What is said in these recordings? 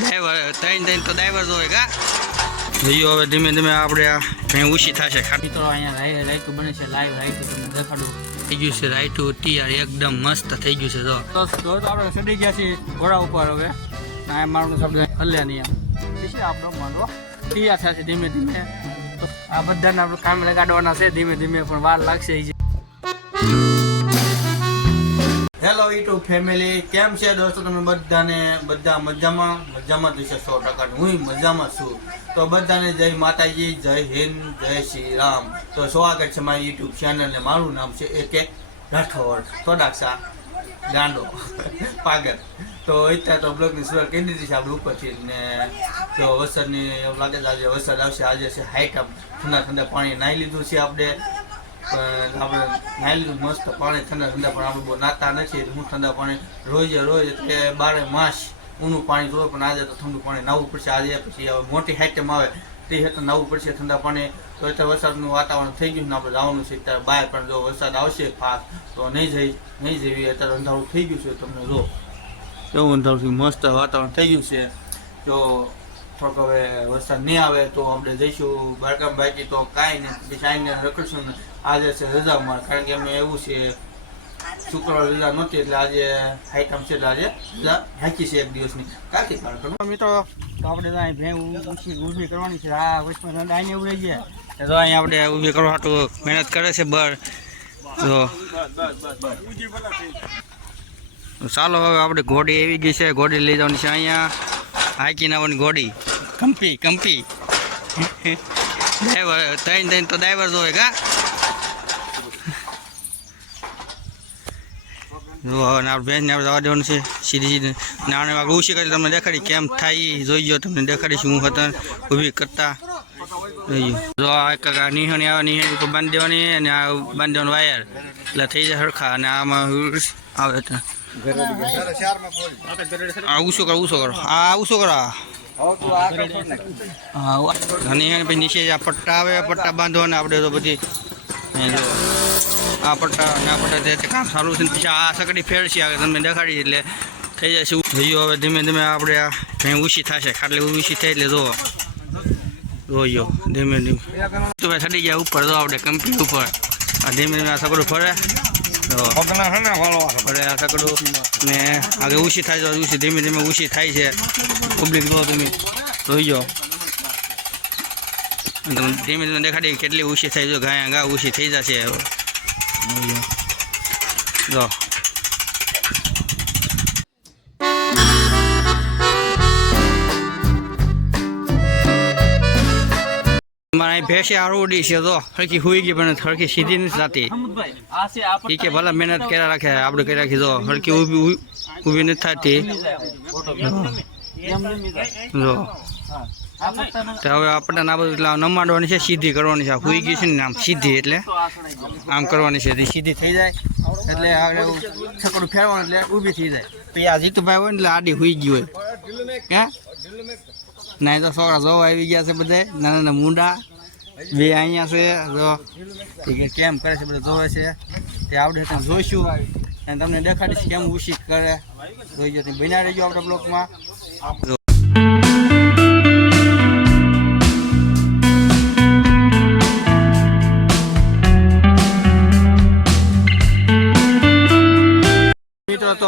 Driver ત્રણ ત્રણ તો ડ્રાઈવર જ હોય કા? જોયો હવે ધીમે ધીમે આપણે આ કંઈ ઓછી થશે ખાલી તો અહીંયા રાઈ- બને છે લાઈવ રાઈતું તમને દેખાડું. થઈ ગયું છે રાઈટું ટીઆર એકદમ મસ્ત થઈ ગયું છે તો તો આપણે ચડી ગયા છીએ ઘોડા ઉપર હવે. આ મારું શબ્દ હલ્યા નહીં આમ છે આપણો માનવો ટીઆર થશે ધીમે ધીમે. આ બધાને આપણે કામ લગાડવાના છે, ધીમે ધીમે પણ વાર લાગશે. હેલો ફેમિલી કેમ છે દોસ્તો તમે બધાને, બધા મજામાં? મજામાં જશે સો ટકા હું મજામાં છું. તો બધાને જય માતાજી, જય હિન્દ, જય શ્રી રામ. તો સ્વાગત છે મારી યુટ્યુબ ચેનલ ને. મારું નામ છે એક કે રાઠોડ. થોડાકસા ગાંડો પાગલ. તો અત્યારે તો બ્લોગની શરૂઆત કરી દીધી છે આપણે ઉપરથી ને જો વરસાદની લાગે આજે વરસાદ આવશે. આજે છે હાઈટમ ઠંડા ઠંડા પાણી નાહી લીધું છે આપણે. પણ આપણે નાહી લીધું મસ્ત પાણી ઠંડા ઠંડા પણ આપણે બહુ નાતા નથી હું ઠંડા પાણી રોજે રોજ એટલે બારે માસ ઊનું પાણી જોવે પણ આજે તો ઠંડુ પાણી નાવું પડશે આજે પછી હવે મોટી હાઈટમ આવે તે હેઠળ નાવું પડશે ઠંડા પાણી તો અત્યારે વરસાદનું વાતાવરણ થઈ ગયું ને આપણે જવાનું છે ત્યારે બહાર પણ જો વરસાદ આવશે પાક તો નહીં જઈ નહીં જઈએ અત્યારે અંધારું થઈ ગયું છે તમને જો કેવું અંધારું મસ્ત વાતાવરણ થઈ ગયું છે જો થોડોક હવે વરસાદ નહીં આવે તો આપણે જઈશું બારકામ બાકી તો કાંઈ નહીં. પછી આવીને રખડશું ને આજે છે રજા માર કારણ કે અમે એવું છે, શુક્રવાર રજા નહોતી એટલે આજે હાઈટમ છે એટલે આજે રજા હાકી છે એક દિવસની. કાકી પાડો મિત્રો, તો આપણે તો અહીં ભેં ઊંચી ઊભી કરવાની છે. આ વચમાં ઊભી રહી ગયા. તો અહીં આપણે ઊભી કરવા હાટું મહેનત કરે છે બર તો ચાલો હવે આપણે ઘોડી આવી ગઈ છે. ઘોડી લઈ જવાની છે અહીંયા. હાકીને આવવાની ઘોડી. કંપી કંપી. ડ્રાઈવર ત્રણ ત્રણ તો ડ્રાઈવર જોવે કા જો હવે ને આપણે બેનને આપણે જવા દેવાનું છે. સીધી સીધી. ને આને આગળ ઉછી તમને દેખાડી. કેમ થાય જોઈ ગયો તમને દેખાડીશું હું હતા. ઊભી કરતા. જોઈ જો આ એક દેવાની અને આ બાંધી વાયર. એટલે થઈ જાય સરખા. અને આમાં આવે તો. આ કરો, ઊંચો કરો. આ ઊંચો કરો. હા નીચે પટ્ટા આવે, પટ્ટા બાંધવાના. આપણે તો બધી જો, આ પટ્ટા આ પટ્ટા તે- તે કામ સારું છે ને પછી આ સકડી ફેરસી આવે, તમને દેખાડી એટલે થઈ જશે. જોયો હવે ધીમે ધીમે આપણે આ કંઈ ઊંચી થશે, ખાટલી ઊંચી થાય એટલે જો જોયો, ધીમે ધીમે. તો ભાઈ ચડી ગયા ઉપર, જો આપણે કંપની ઉપર. આ ધીમે ધીમે આ સકડું ફરે. તો ફરે આ સકડું ને આગળ ઊંચી થાય તો ઊંચી ધીમે ધીમે ઊંચી થાય છે. પબ્લિક જો તમે. જોઈ અને ધીમે ધીમે દેખાડી કેટલી ઊંચી થઈ જો ગાય, ગા ઊંચી થઈ જશે. જો. મારા ભેંસે આરોડી છે તો હરખી હુઈ ગઈ પણ હરખી સીધી નથી થતી. એ કે ભલે મહેનત કર્યા રાખે, આપણે કરી રાખી, જો. હરખી ઊભી ઊભી નથી થતી. જો. હવે આપણે ના બધું એટલે નમાડવાની છે, સીધી કરવાની છે. હુઈ ગઈ છે ને આમ સીધી એટલે. આમ કરવાની છે સીધી થઈ જાય. એટલે આપણે છકડું ફેરવાનું એટલે ઊભી થઈ જાય. તો આ જીતુભાઈ હોય ને એટલે આડી હુઈ ગઈ હોય. હે? ના તો છોકરા જોવા આવી ગયા છે બધા નાના નાના મુંડા. બે અહીંયા છે, જો. કેમ કરે છે, બધા જોવે છે. તે આપણે ત્યાં જોઈશું. અને તમને દેખાડીશ કેમ ઉશી કરે. જોઈજો તમે બન્યા રહેજો આપણા બ્લોકમાં.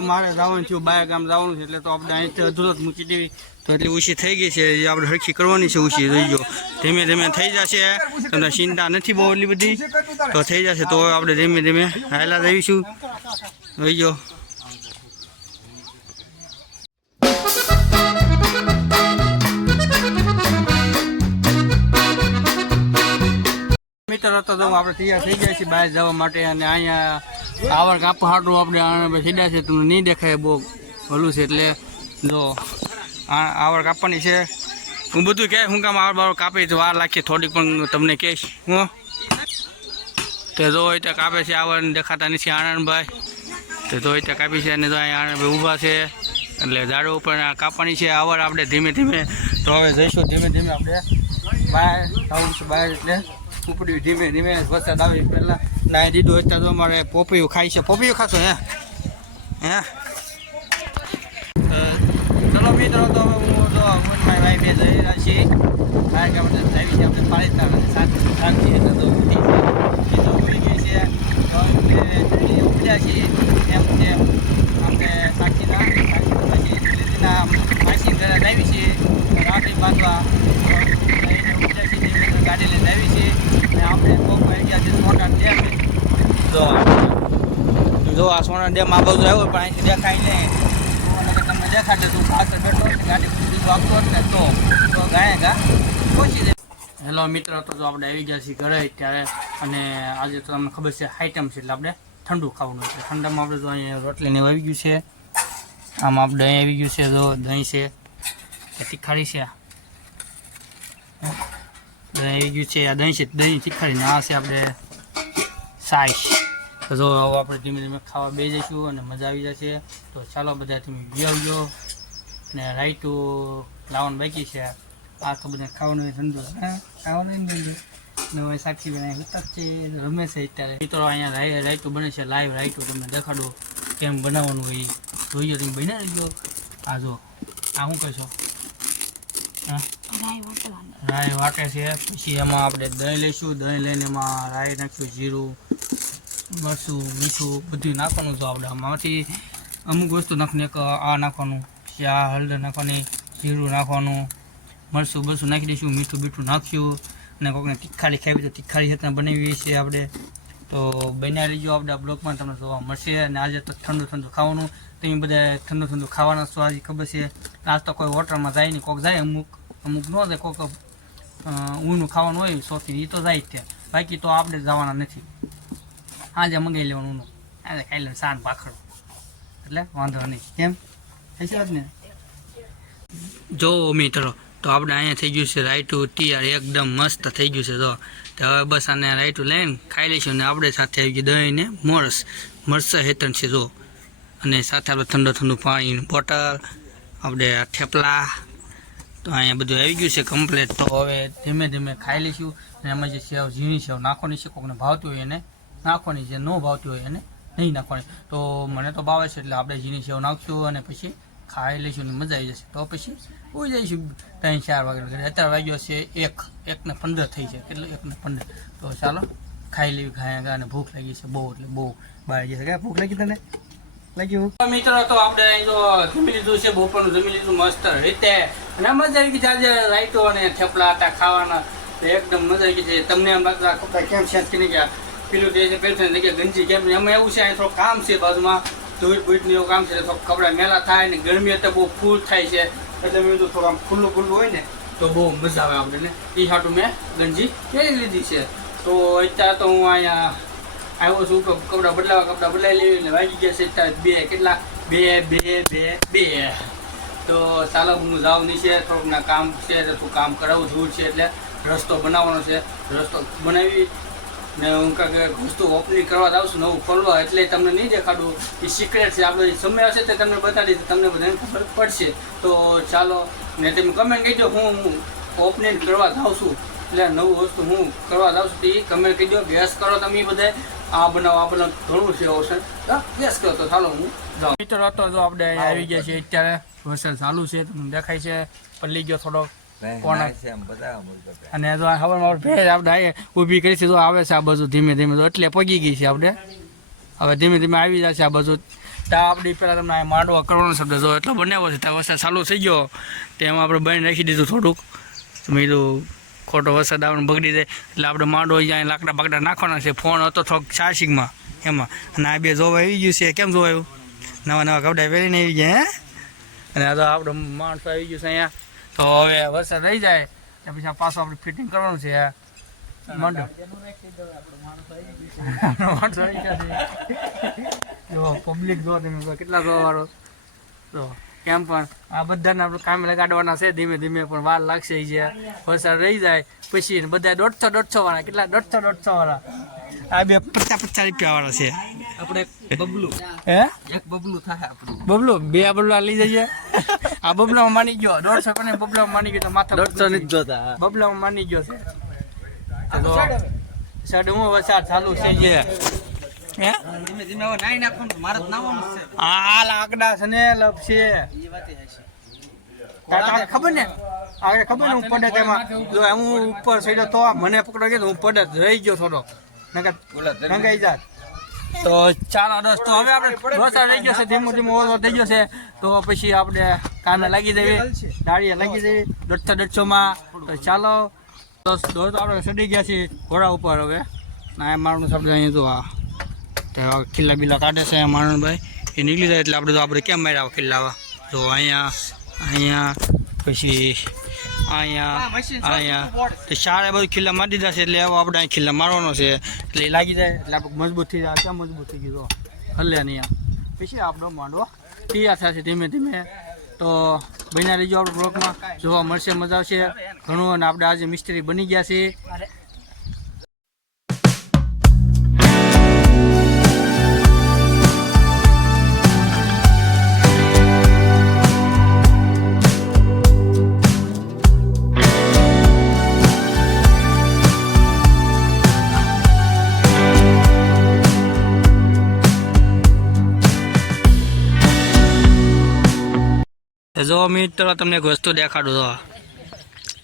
મારે જવાનું થયું, બાય ગામ જવાનું છે, એટલે તો આપણે અહીંથી અધૂરો મૂકી દેવી. તો એટલી ઓછી થઈ ગઈ છે આપણે હરખી કરવાની છે ઓછી રહી ગયો. ધીમે ધીમે થઈ જશે તમને ચિંતા નથી બહુ એટલી બધી. તો થઈ જશે, તો આપણે ધીમે ધીમે હાયલા જઈશું રહી ગયો. મિત્ર હતો તો આપણે તૈયાર થઈ ગયા છીએ બહાર જવા માટે, અને અહીંયા આવર કાપવા હાટું આપણે આને સીડા છે, તમને નહીં દેખાય બહુ ભલું છે એટલે જો આવર કાપવાની છે. હું બધું કહે હું કામ આવર બાવર કાપી તો વાર લાગશે થોડીક પણ તમને કહીશ, હું. તે જો હોય કાપે છે, આવર દેખાતા નથી આણંદભાઈ. તો જો ત્યાં કાપી છે અને જો અહીં આણંદભાઈ ઊભા છે, એટલે ઝાડો ઉપર કાપવાની છે, આવર આપણે ધીમે ધીમે. તો હવે જઈશું ધીમે ધીમે આપણે. બહાર આવું છે બહાર એટલે. ઉપડ્યું ધીમે ધીમે વરસાદ આવી પહેલાં. નાહી દીધું અત્યારે તો અમારે પોપીયું ખાય છે. પોપીયું ખાતો હે? હે? ચલો મિત્રો, તો હવે હું તો કારણ કે આપણે છે, આપણે પાળીતા અને શાંતિ શાંતિ એટલે તો ઉઠી તો ઉડી ગઈ છે ઉડ્યા છીએ. એમ તેમ આપણે સાક્ષીના સાક્ષી પછી લીધીના માસી ઘરે લાવી છીએ. રાત્રે બાંધવા તો લઈને ઉડ્યા છીએ ધીમે ધીમે ગાડી લઈને આવી છીએ અને આપણે કોક આવી ગયા છે સોના ડેમ. તો જો આ સોના ડેમ આ બાજુ આવ્યો પણ અહીંથી દેખાય નહીં. તો તમને દેખાડે તું પાછળ બેઠો ગાડી બીજું આપતો ને તો. તો ગાય ગા પહોંચી જાય હેલો મિત્ર, તો જો આપણે આવી ગયા છીએ ઘરે ત્યારે અને આજે તો તમને ખબર છે આઈટમ છે એટલે આપણે ઠંડુ ખાવાનું છે. ઠંડામાં આપણે જો અહીંયા રોટલી ને આવી ગયું છે. આમાં આપણે દહીં આવી ગયું છે, જો દહીં છે તીખારી છે દહીં આવી ગયું છે. આ દહીં છે. દહીં તીખારી ને આ છે આપણે સાઈશ તો જો હવે આપણે ધીમે ધીમે ખાવા બે જઈશું અને મજા આવી જશે. તો ચાલો બધા તમે આવજો. ને રાઈટું લાવવાનું બાકી છે. આ તો બધા ખાવાનું ધંધો હા, ખાવાનું એમ બધું ને હવે સાક્ષી બેન અહીં ઉતર છે રમે છે અત્યારે. મિત્રો, અહીંયા રાઈ રાઈટું બને છે. લાઈવ રાઈટું તમને દેખાડો કેમ બનાવવાનું હોય. જોઈએ તમે બનાવી દો આ જો, આ શું કહેશો હા? રાઈ વાટે છે, પછી એમાં આપણે દહીં લઈશું. દહીં લઈને એમાં રાઈ નાખીશું, જીરું, મરચું, મીઠું બધું નાખવાનું છે આપણે. આમાંથી અમુક વસ્તુ નાખીને એક આ નાખવાનું ચા હળદર નાખવાની, જીરું નાખવાનું, મરચું બરચું નાખી દઈશું, મીઠું બીઠું નાખ્યું અને કોઈકને તીખાળી ખાવી તો તીખાળી સાથે બનાવીએ છીએ આપણે. તો બનાવી લીજો આપણે આ બ્લોગમાં તમને જોવા મળશે. અને આજે તો ઠંડુ ઠંડુ ખાવાનું. તમે બધા ઠંડુ ઠંડુ ખાવાના સ્વાદ ખબર છે. આજ તો કોઈ હોટલમાં જાય નહીં કોઈક જાય અમુક. અમુક ન જાય કોઈક ઊનું ખાવાનું હોય શોખીન એ તો જાય જ ત્યાં બાકી તો આપણે જવાના નથી. આજે મંગાવી લેવાનું ઊનું આજે ખાઈ લે સાન પાખડો એટલે વાંધો નહીં. કેમ? થઈ છે ને જો મિત્રો, તો આપણે અહીંયા થઈ ગયું છે રાઈટું તૈયાર. એકદમ મસ્ત થઈ ગયું છે તો હવે બસ આને રાઈટું લઈને ખાઈ લઈશું અને આપણે સાથે આવી ગયું દહીં ને મોરસ. મરસ હેતન છે, જો. અને સાથે આપણે ઠંડુ ઠંડુ પાણીની બોટલ, આપણે થેપલા તો અહીંયા બધું આવી ગયું છે કમ્પ્લેટ તો હવે ધીમે ધીમે ખાઈ લઈશું. અને એમાં જે સેવ, ઝીણી સેવ નાખવાની છે કોઈને ભાવતી હોય એને નાખવાની છે, ન ભાવતી હોય એને નહીં નાખવાની. તો મને તો ભાવે છે, એટલે આપણે ઝીણી સેવ નાખશું અને પછી ખાઈ લઈશું ને મજા આવી જશે. તો પછી ઉઈ જઈશું ત્રણ, ચાર વાગે અત્યારે વાગ્યો છે એક. એકને પંદર થઈ છે. કેટલું એકને પંદર. તો ચાલો, ખાઈ લેવી ખાયા અને ભૂખ લાગી છે બહુ, એટલે બહુ બહાર જશે. ક્યાં ભૂખ લાગી તને? લાગ્યું મિત્રો, તો આપણે તો જમી લીધું છે, બપોરનું જમી લીધું, મસ્ત રીતે. અને મજા આવી ગઈ આજે રાઈટો અને થેપલા હતા, ખાવાના. એકદમ મજા આવી ગઈ છે. તમને એમ લાગતા કપડા કેમ છે? કે નહીં ગયા પેલું જે છે, પેલું જગ્યાએ ગંજી કેમ એમાં એવું છે અહીં થોડું કામ છે બાજુમાં. ધૂળ બૂટ એવું કામ છે થોડું કપડા મેલા થાય ને ગરમી અત્યારે બહુ ફૂલ થાય છે. એટલે મેં કીધું થોડું આમ ખુલ્લું ખુલ્લું હોય ને, તો બહુ મજા આવે આપણને. એ હાટું મેં ગંજી પહેરી લીધી છે. તો અત્યારે તો હું અહીંયા આવ્યો છું, તો કપડાં બદલાવા, કપડાં બદલાવી લેવી, એટલે વાગી ગયા છે અત્યારે બે, કેટલા? બે બે બે બે. તો ચાલો હું જાઉં છે થોડુંક ના કામ છે થોડું કામ કરાવવું જોવું છે એટલે રસ્તો બનાવવાનો છે. રસ્તો બનાવી ને હું કાંઈક વસ્તુ ઓપનિંગ કરવા જાઉં છું નવું ખોલવા એટલે તમને નહીં દેખાડું. એ સિક્રેટ છે આપણે સમય હશે તે તમને બતાડી તમને બધાને ખબર પડશે. તો ચાલો ને તમે કમેન્ટ કહેજો હું ઓપનિંગ કરવા જાઉં છું. એટલે નવું વસ્તુ હું કરવા જાઉં છું તો એ કમેન્ટ કહેજો ગેસ કરો તમે બધા. આ બનાવો આ બનાવો. ઘણું છે ઓપ્શન ગેસ કરો તો ચાલો હું જાઉં. મિત્રો તો આપણે આવી ગયા છીએ અત્યારે. વરસાદ ચાલુ છે તમને દેખાય છે પલ્લી ગયો થોડો અને જો ખબર ભેજ આપણે ઊભી કરી છે તો આવે છે આ બાજુ ધીમે ધીમે તો એટલે પગી ગઈ છે આપણે. હવે ધીમે ધીમે આવી જશે આ બાજુ. ત્યાં આપણી પહેલાં તમને માંડવા કરવાનો શબ્દ જો એટલો બનાવ્યો છે ત્યાં વરસાદ ચાલુ થઈ ગયો. તેમાં આપણે બની રાખી દીધું થોડુંક. તો મેં કીધું ખોટો વરસાદ આવવાનું બગડી જાય. એટલે આપણે માંડો અહીંયા લાકડા બાકડા નાખવાના છે. ફોન હતો થોડોક ચાર્જિંગમાં એમાં. અને આ બે જોવા આવી ગયું છે. કેમ જોવાયું નવા નવા કપડા પહેરીને આવી ગયા હે? અને આ તો આપણે માણસો આવી ગયું છે અહીંયા. તો હવે વરસાદ રહી જાય ને પછી પાછું આપણે ફિટિંગ કરવાનું છે જો પબ્લિક જો તમે કેટલા જોવા વાળો તો કેમ પણ આ બધાને આપણે કામે લગાડવાના છે ધીમે ધીમે, પણ વાર લાગશે જે વરસાદ રહી જાય પછી બધા દોઢસો દોઢસો વાળા, કેટલા? દોઢસો દોઢસો વાળા. આ બે પચાસ પચાસ રૂપિયા વાળા છે. આપણે બબલું. હે? એક બબલું થાય આપણું. બબલો? બે બબલા લઈ જઈએ. આ બબલામાં માની ગયો. દોઢસો ને બબલામાં માની ગયો તો માથા દોઢસો નથી જોતા. બબલામાં માની ગયો છે. તો સડમો વરસાદ ચાલુ છે. જે હે? ધીમે ધીમે હવે નાઈ નાખવાનું મારે જ નાવાનું છે. આ લાકડા છે ને લપશે એ વાત તારે ખબર ને? આગળ ખબર ને હું પડે તેમાં જો હું ઉપર સઈડો તો મને પકડો ગયો હું પડે રહી ગયો થોડો નકર રંગાઈ જાત. તો ચાલો દોસ્તો હવે આપણે ઢોસા થઈ ગયો છે ધીમો ધીમો ઓછો થઈ ગયો છે. તો પછી આપણે કામે લાગી જઈએ. દાળીએ લાગી જઈએ. દોઢસો દોઢસોમાં. તો ચાલો દોસ્ત આપણે ચડી ગયા છીએ ઘોડા ઉપર હવે. ના એ મારું શબ્દ અહીં તો આ કિલ્લા બિલ્લા કાઢે છે મારણભાઈ એ નીકળી જાય એટલે આપણે તો આપણે કેમ માર્યા કિલ્લાવા તો અહીંયા અહીંયા પછી અહીંયા અહીંયા. તો શાળા બધું ખિલ્લા મારી દીધા છે એટલે હવે આપણે અહીં ખિલ્લા મારવાનો છે. એટલે એ લાગી જાય એટલે આપણે મજબૂત થઈ જાય ક્યાં મજબૂત થઈ ગયું હલ્યા નહીં આમ પછી આપણો માંડવો તૈયાર થશે ધીમે ધીમે. તો બન્યા રહીજો આપણે બ્લોકમાં જોવા મળશે મજા આવશે. ઘણું અને આપણે આજે મિસ્ત્રી બની ગયા છીએ. જો મિત્રો તમને એક વસ્તુ દેખાડું તો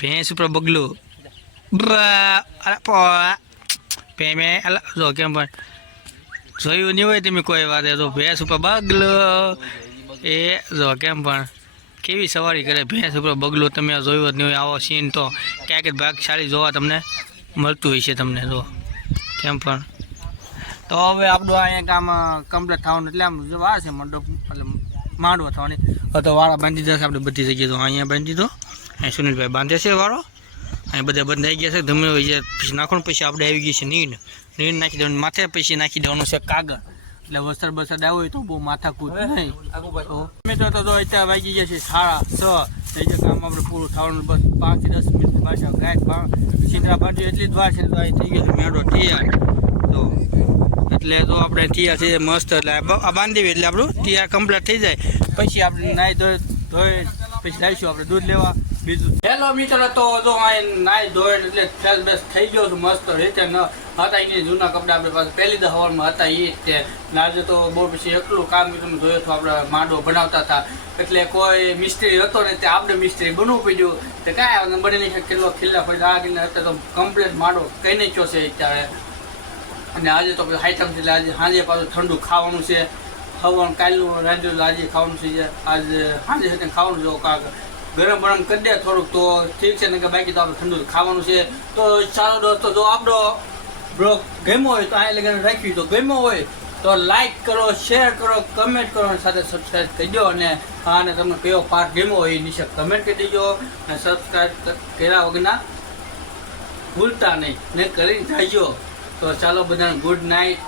ભેંસ ઉપર બગલું. બ્રા, અરે પો- પે મે અલા, જો કેમ પણ જોયું નહીં હોય તમે કોઈ વાત. તો ભેંસ ઉપર બગલો. એ જો કેમ પણ કેવી સવારી કરે ભેંસ ઉપર બગલો? તમે જોયું જ નહીં હોય આવો સીન તો. ક્યાંક ભાગશાળી જોવા તમને મળતું હોય છે તમને જો. કેમ પણ. તો હવે આપણું અહીંયા કામ કમ્પ્લીટ થવાનું એટલે આમ જોવા છે મંડપ એટલે માંડવો થવાની. તો વાળા બાંધી જશે આપણે બધી જગ્યાએ તો અહીંયા બાંધી દો. અહીં સુનિલભાઈ બાંધે છે વાળો. અહીં બધા બંધાઈ ગયા છે. ધમે હોય પછી નાખવાનું પછી આપણે આવી ગઈ છે નીંદ નીંદ નાખી દેવાનું. માથે પછી નાખી દેવાનું છે કાગળ. એટલે વરસાદ બસર આવ્યો હોય તો બહુ માથાકૂટ નહીં. તો મિત્રો તો જો અત્યારે વાગી ગયા છે સાડા છ. એ જે કામ આપણે પૂરું થવાનું. બસ પાંચથી દસ મિનિટ પાછા ગાય સીધા બાજુ એટલી જ વાર છે તો અહીં થઈ ગયો છે મેળો તૈયાર. તો એટલે તો આપણે ટીયા જાય મસ્ત, એટલે બાંધી એટલે આપણું ટીયા કમ્પ્લીટ થઈ જાય. પછી આપણે નાહી ધોઈ ધોઈ, પછી જઈશું આપણે દૂધ લેવા, બીજું. હેલો મિત્રો તો જો અહીં નાહી ધોઈ એટલે ફ્રેશ બેસ થઈ ગયો છું, મસ્ત રીતે ન, હતા એની જૂના કપડા આપણી પાસે પહેલી દ હતા એ જ આજે તો બહુ પછી એકલું કામ તમે જોયો તો આપણે માંડવો બનાવતા હતા. એટલે કોઈ મિસ્ત્રી હતો ને તે આપણે મિસ્ત્રી બનવું પડ્યું. તે કાંઈ બની નહીં કેટલો ખીલ્લા પડી આ દિને અત્યારે તો કમ્પ્લીટ માંડવો કઈ નહીં છે અત્યારે. અને આજે તો આઈટમ છે આજે સાંજે પાછું ઠંડુ ખાવાનું છે. ખાવાનું કાલનું રાંધ્યું તો આજે ખાવાનું છે આજે સાંજે સાથે ખાવાનું જો કાંક ગરમ ગરમ કરી દે થોડુંક તો ઠીક છે ને કે બાકી તો આપણે ઠંડુ ખાવાનું છે. તો ચાલો દોસ્તો, જો આપણો બ્લોગ ગમ્યો હોય તો આ લગન રાખ્યું તો ગમ્યો હોય તો લાઈક કરો, શેર કરો, કમેન્ટ કરો અને સાથે સબસ્ક્રાઈબ કરી દો અને અને તમને કયો પાર્ટ ગમ્યો હોય એ નીચે કમેન્ટ કરી દેજો અને સબસ્ક્રાઈબ કર્યા વગરના ભૂલતા નહીં. ને કરીને જાજો. તો ચાલો બધાને ગુડ નાઇટ